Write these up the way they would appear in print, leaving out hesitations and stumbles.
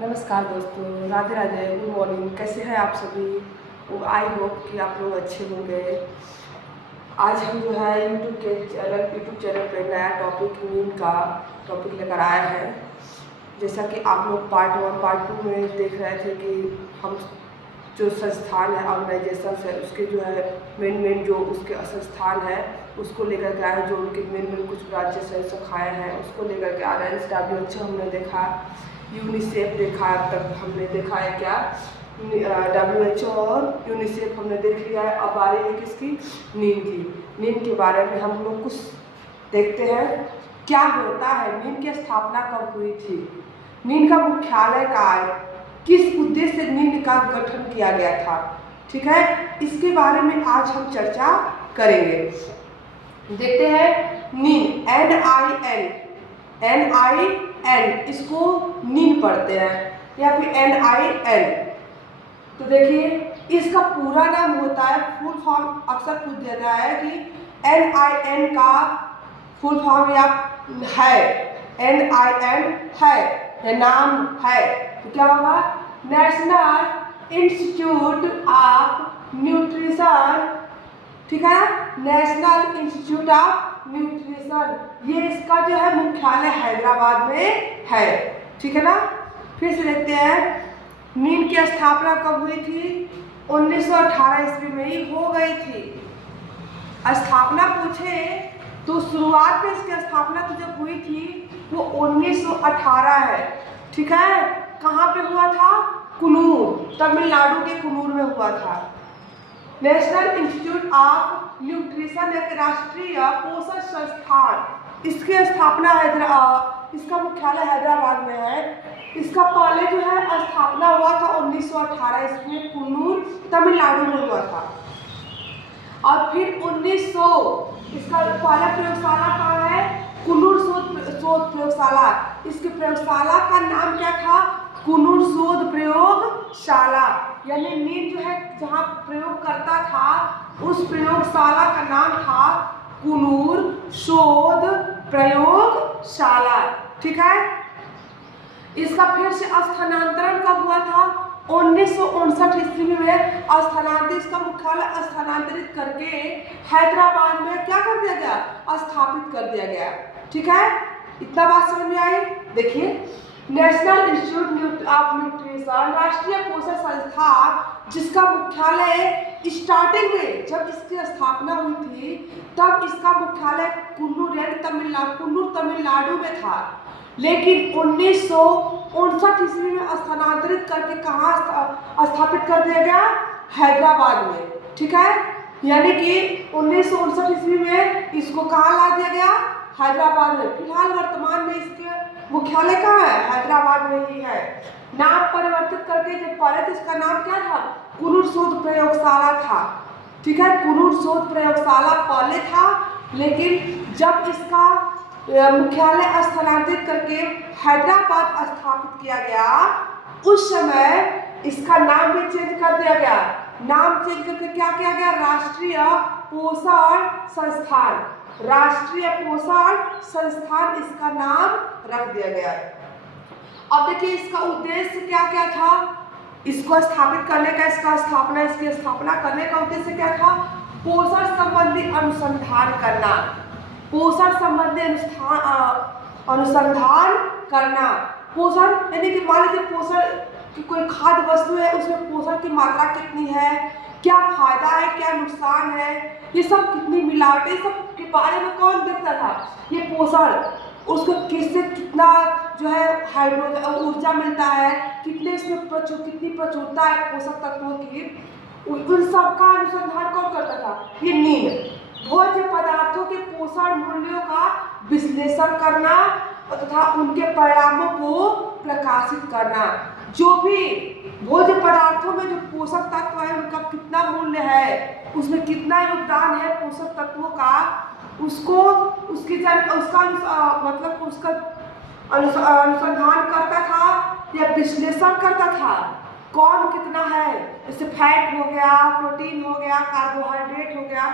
नमस्कार दोस्तों, Radhe Radhe, good morning. कैसे हैं आप सभी? आई होप कि आप लोग अच्छे होंगे। आज हम जो है यूट्यूब चैनल पे नया टॉपिक नींद का टॉपिक लेकर आए हैं। जैसा कि आप लोग पार्ट 1 पार्ट 2 में देख रहे थे कि हम जो संस्थान है, ऑर्गेनाइजेशन है, उसके जो है मेन जो उसके संस्थान है उसको लेकर के आए हैं। जो उनके मेन कुछ ब्रांचेस है, शाखाएँ हैं, उसको लेकर के आ रहे हैं। WHO हमने देखा, यूनिसेफ देखा, अब तक हमने देखा है क्या WHO और यूनिसेफ हमने देख लिया है। अब आ रही है किसकी? नींद की। नींद के बारे में हम लोग कुछ देखते हैं क्या होता है, नींद की स्थापना कब हुई थी, नींद का मुख्यालय कहाँ है, किस उद्देश्य से नींद का गठन किया गया था। ठीक है, इसके बारे में आज हम चर्चा करेंगे। देखते हैं नींद, NIN, इसको नींद पढ़ते हैं या फिर NIN। तो देखिए इसका पूरा नाम होता है, फुल फॉर्म अक्सर पूछ देता है कि NIN का फुल फॉर्म या है, NIN है या नाम है, तो क्या होगा? National institute of nutrition. ठीक है, नेशनल इंस्टीट्यूट ऑफ न्यूट्रिशन, ये इसका जो है मुख्यालय हैदराबाद में है। ठीक है ना। फिर से देखते हैं नींद की स्थापना कब हुई थी? 1918 ईस्वी में ही हो गई थी। स्थापना पूछे तो शुरुआत में इसकी स्थापना तो जब हुई थी वो 1918 है। ठीक है, कहाँ पे हुआ था? कुन्नूर, तमिलनाडु के कुन्नूर में हुआ था। नेशनल इंस्टीट्यूट ऑफ न्यूट्रिशन एक राष्ट्रीय पोषण संस्थान, इसकी स्थापना इसका मुख्यालय हैदराबाद में है। इसका पहले जो है स्थापना हुआ था 1918 ईस्वी में, कुन्नूर तमिलनाडु में हुआ था। और फिर 1900 इसका पहला प्रयोगशाला कहाँ है? कुन्नूर शोध प्रयोगशाला। इसकी प्रयोगशाला का नाम क्या था? कुन्नूर शोध प्रयोगशाला। यानी नींद जो है जहाँ प्रयोग करता था उस प्रयोगशाला का नाम था कुन्नूर शोध प्रयोगशाला। ठीक है, इसका फिर से स्थानांतरण कब हुआ था? 1959 ईस्वी में स्थानांतरित, इसका मुख्यालय स्थानांतरित करके हैदराबाद में क्या कर दिया गया? स्थापित कर दिया गया। ठीक है, इतना बात समझ में आई? देखिए, नेशनल इंस्टीट्यूट ऑफ न्यूट्रिशन राष्ट्रीय पोषण संस्थान, जिसका मुख्यालय स्टार्टिंग में जब इसकी स्थापना हुई थी तब इसका मुख्यालय कुन्नूर तमिलनाडु में था। लेकिन 1959 ईस्वी में स्थानांतरित करके कहाँ स्थापित कर दिया गया? हैदराबाद में। ठीक है, यानी कि 1959 ईस्वी में इसको कहाँ ला दिया गया? हैदराबाद में। फिलहाल वर्तमान में इसके मुख्यालय कहाँ है? हैदराबाद में ही है। नाम परिवर्तित करके, जब पहले तो इसका नाम क्या था? कुन्नूर शोध प्रयोगशाला था। ठीक है, कुन्नूर शोध प्रयोगशाला पहले था, लेकिन जब इसका मुख्यालय स्थानांतरित करके हैदराबाद स्थापित किया गया उस समय इसका नाम भी चेंज कर दिया गया। नाम चेंज करके क्या किया गया? राष्ट्रीय पोषण संस्थान, राष्ट्रीय पोषण संस्थान इसका नाम रख दिया गया। अब देखिए इसका उद्देश्य क्या क्या था? इसको स्थापित करने का, इसकी स्थापना करने का उद्देश्य क्या था? पोषण संबंधी अनुसंधान करना, पोषण संबंधी अनुसंधान करना। पोषण यानी कि मान लीजिए पोषण की कोई खाद्य वस्तु है, उसमें पोषण की मात्रा कितनी है, क्या फायदा है, क्या नुकसान है, ये सब कितनी मिलावटें, सब के बारे में कौन देखता था? ये पोषण, उसको किससे कितना जो है हाइड्रोजन ऊर्जा मिलता है, कितने इसमें कितनी प्रचुरता है पोषक तत्वों की, उन सब का अनुसंधान कौन करता था? ये नींद। भोज्य पदार्थों के पोषण मूल्यों का विश्लेषण करना तथा उनके परिणामों को प्रकाशित करना। जो भी भोज्य पदार्थों में जो पोषक तत्व है उनका कितना मूल्य है, उसमें कितना योगदान है पोषक तत्वों का, उसको अनुसंधान करता था या विश्लेषण करता था। कौन कितना है, जैसे फैट हो गया, प्रोटीन हो गया, कार्बोहाइड्रेट हो गया,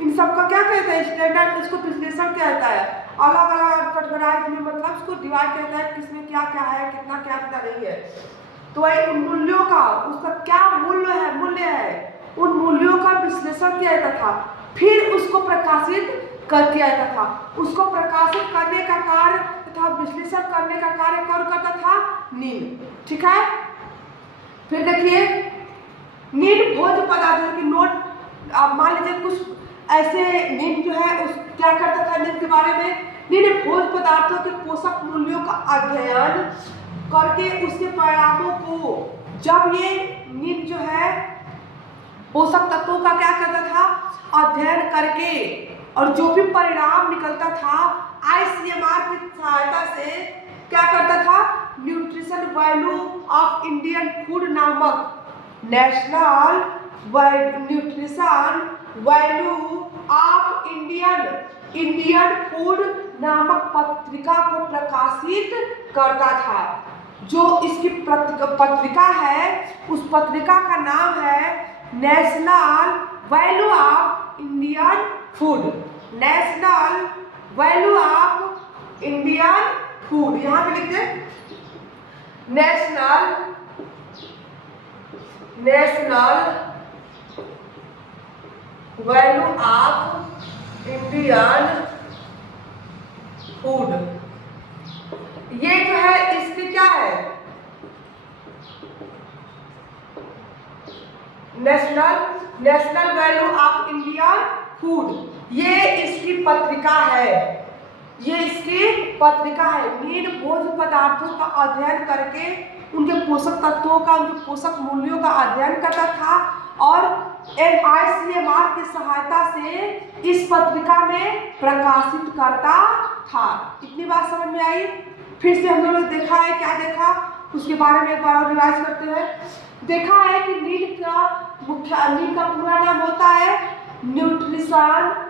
इन सब का क्या कहते हैं? स्टैंडर्ड इसको विश्लेषण किया जाता है, अलग अलग कैटेगराइज में, मतलब इसको डिवाइड किया जाता है किसमें क्या क्या है, कितना क्या कितना नहीं है। तो वही उन मूल्यों का, उसका क्या मूल्य है, उन मूल्यों का विश्लेषण किया जाता था, फिर उसको प्रकाशित कर किया जाता था। उसको प्रकाशित करने का कार्य तथा विश्लेषण करने का कार्य कौन करता था? नील। ठीक है, फिर देखिए नील भोज्य पदार्थों की नोट, आप मान लीजिए कुछ ऐसे नील जो है उस क्या करता था नील के बारे में, नील भोज्य पदार्थों के पोषक मूल्यों का अध्ययन करके उसके परिणामों को, जब ये नील जो है पोषक तत्वों का क्या करता था? अध्ययन करके, और जो भी परिणाम निकलता था ICMR की सहायता से क्या करता था? Nutrition value of Indian food नामक national nutrition value of Indian food नामक पत्रिका को प्रकाशित करता था। जो इसकी पत्रिका है, उस पत्रिका का नाम है national value of Indian food, national value of Indian food. यहाँ पे लिखते हैं national value of Indian food. ये जो है इसकी क्या है? National value of Indian food. ये इसकी पत्रिका है, ये इसकी पत्रिका है। नील भोज्य पदार्थों का अध्ययन करके उनके पोषक तत्वों का, उनके पोषक मूल्यों का अध्ययन करता था और ICMR की सहायता से इस पत्रिका में प्रकाशित करता था। इतनी बात समझ में आई? फिर से हम लोगों ने देखा है, क्या देखा उसके बारे में एक बार रिवाइज करते हैं। देखा है कि नील का पूरा नाम होता है नेशनल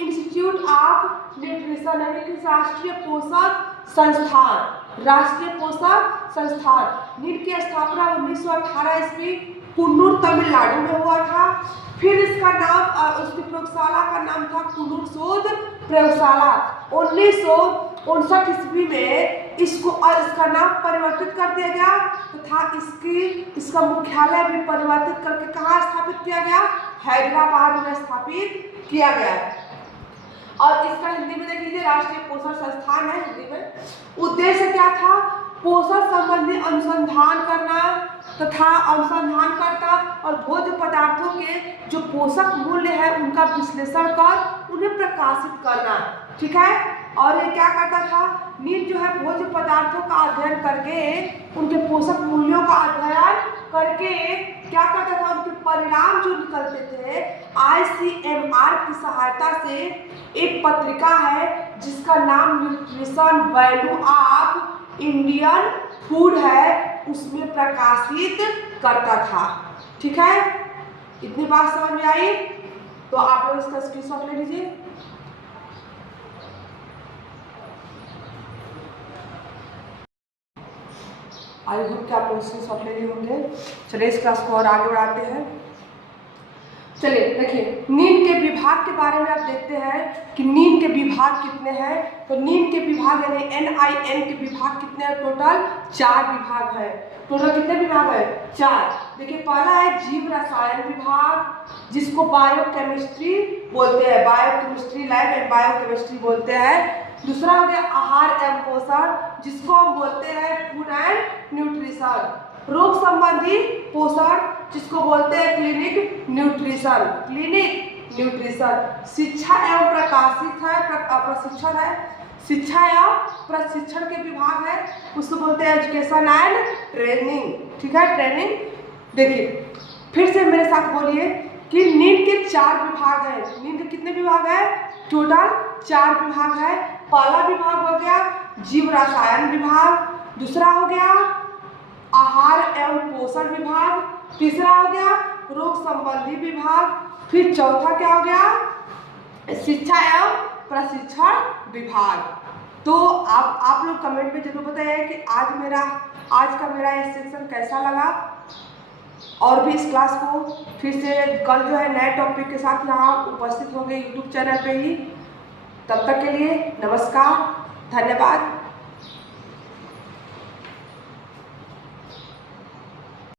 इंस्टीट्यूट ऑफ न्यूट्रिशन, यानी कि राष्ट्रीय पोषक संस्थान, राष्ट्रीय पोषक संस्थान। नील की स्थापना 1918 ईस्वी कुन्नूर तमिलनाडु में हुआ था। फिर इसका नाम, उसकी प्रयोगशाला का नाम था कुन्नूर शोध प्रयोगशाला। 1959 ईस्वी में इसका नाम परिवर्तित कर दिया गया तथा इसका मुख्यालय भी परिवर्तित करके कहाँ स्थापित किया गया? हैदराबाद में स्थापित किया गया। और इसका हिंदी में देख लीजिए राष्ट्रीय पोषण संस्थान है हिंदी में। उद्देश्य क्या था? पोषण संबंधी अनुसंधान करना तथा अनुसंधानकर्ता और भोज्य पदार्थों के जो पोषक मूल्य है उनका विश्लेषण कर उन्हें प्रकाशित करना। ठीक है, और ये क्या करता था? नील जो है भोज्य पदार्थों का अध्ययन करके, उनके पोषक मूल्यों का अध्ययन करके क्या करता था? उनके परिणाम जो निकलते थे ICMR की सहायता से एक पत्रिका है जिसका नाम nutrition value of Indian food है, उसमें प्रकाशित करता था। ठीक है, इतनी बात समझ में आई? तो आप लोग इसका स्क्रीनशॉट ले लीजिए। आई होप कि आप लोग स्क्रीनशॉट ले लिए होंगे। चलिए इस क्लास को और आगे बढ़ाते हैं। चलिए देखिए नील के विभाग के बारे में आप देखते हैं कि नील के विभाग कितने हैं। तो नील के विभाग यानी NIN के विभाग कितने हैं? टोटल 4 विभाग है। टोटल कितने विभाग है? 4। देखिए पहला है जीव रसायन विभाग जिसको बायोकेमिस्ट्री बोलते हैं, बायोकेमिस्ट्री लैब एंड बायोकेमिस्ट्री बोलते हैं। दूसरा हो गया आहार एवं पोषण जिसको हम बोलते हैं फूड एंड न्यूट्रिशन। रोग संबंधी पोषण जिसको बोलते हैं क्लिनिक न्यूट्रिशन, क्लिनिक न्यूट्रिशन। शिक्षा एवं प्रशिक्षण है, शिक्षा एवं प्रशिक्षण के विभाग है, उसको बोलते हैं एजुकेशन एंड ट्रेनिंग। ठीक है, ट्रेनिंग। देखिए फिर से मेरे साथ बोलिए कि नील के 4 विभाग है। नील के कितने विभाग है? टोटल 4 विभाग है। पहला विभाग हो गया जीव रसायन विभाग, दूसरा हो गया आहार एवं पोषण विभाग, तीसरा हो गया रोग संबंधी विभाग, फिर चौथा क्या हो गया? शिक्षा एवं प्रशिक्षण विभाग। तो आप लोग कमेंट में जरूर बताइए कि आज का मेरा ये सेक्शन कैसा लगा। और भी इस क्लास को फिर से कल जो है नए टॉपिक के साथ यहाँ उपस्थित होंगे यूट्यूब चैनल पे ही। तब तक के लिए नमस्कार, धन्यवाद।